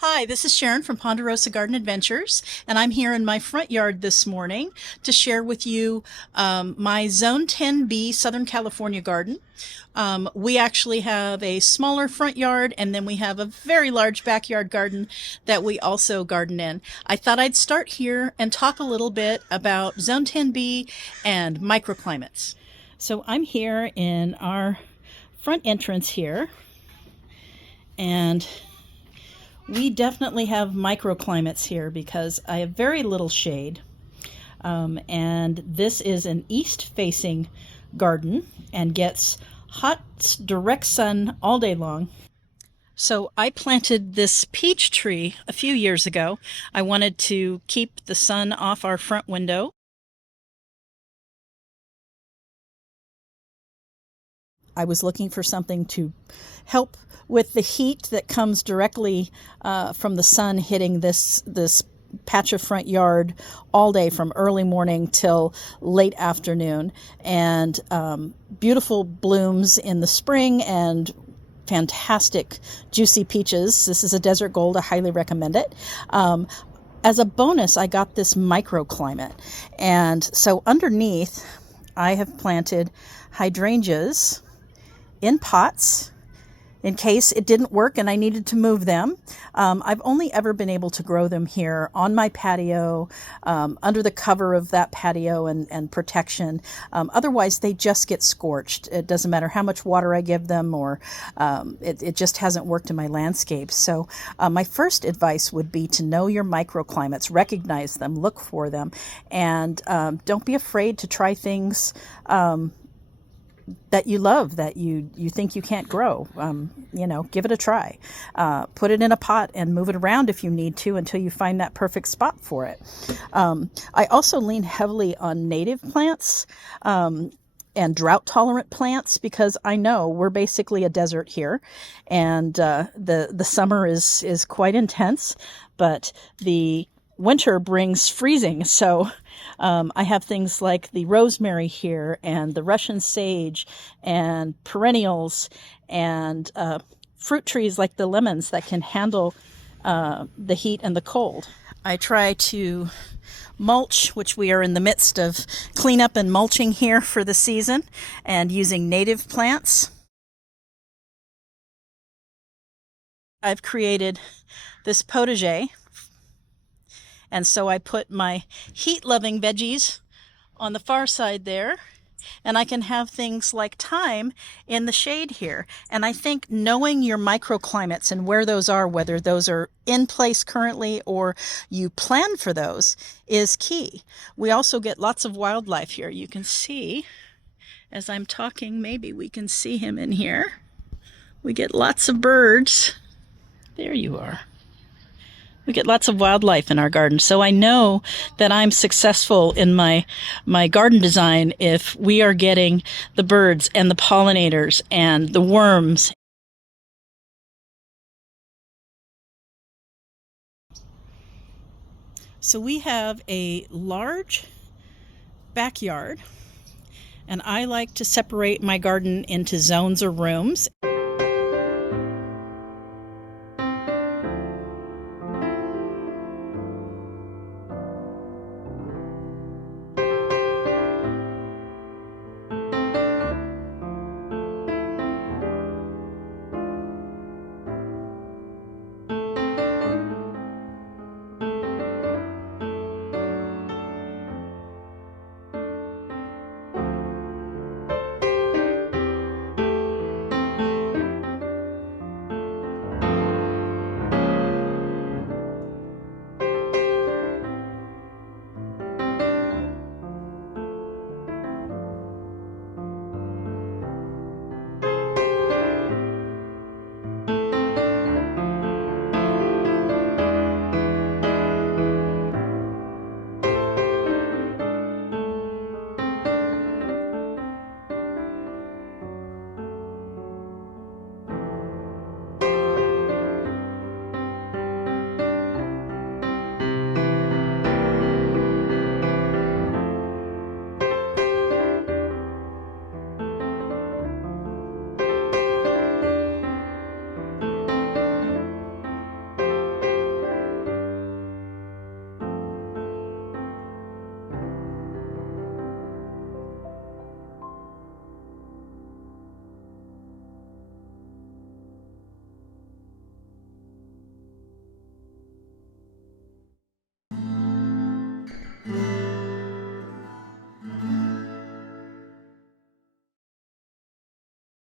Hi, this is Sharon from Ponderosa Garden Adventures, and I'm here in my front yard this morning to share with you my Zone 10B Southern California garden. We actually have a smaller front yard, and then we have a very large backyard garden that we also garden in. I thought I'd start here and talk a little bit about Zone 10B and microclimates. So I'm here in our front entrance here, and we definitely have microclimates here because I have very little shade. And this is an east-facing garden and gets hot, direct sun all day long. So I planted this peach tree a few years ago. I wanted to keep the sun off our front window. I was looking for something to help with the heat that comes directly from the sun hitting this patch of front yard all day from early morning till late afternoon, and beautiful blooms in the spring and fantastic juicy peaches. This is a desert gold. I highly recommend it. As a bonus, I got this microclimate, and so underneath I have planted hydrangeas in pots in case it didn't work and I needed to move them. I've only ever been able to grow them here on my patio, under the cover of that patio and protection. Otherwise, they just get scorched. It doesn't matter how much water I give them, or it just hasn't worked in my landscape. So my first advice would be to know your microclimates, recognize them, look for them, and don't be afraid to try things that you love, that you think you can't grow. Give it a try. Put it in a pot and move it around if you need to until you find that perfect spot for it. I also lean heavily on native plants and drought-tolerant plants because I know we're basically a desert here, and the summer is quite intense, but the winter brings freezing. So I have things like the rosemary here and the Russian sage and perennials and fruit trees like the lemons that can handle the heat and the cold. I try to mulch, which we are in the midst of cleanup and mulching here for the season, and using native plants. I've created this potager, and so I put my heat-loving veggies on the far side there, and I can have things like thyme in the shade here. And I think knowing your microclimates and where those are, whether those are in place currently or you plan for those, is key. We also get lots of wildlife here. You can see, as I'm talking, maybe we can see him in here. We get lots of birds. There you are. We get lots of wildlife in our garden. So I know that I'm successful in my garden design if we are getting the birds and the pollinators and the worms. So we have a large backyard, and I like to separate my garden into zones or rooms.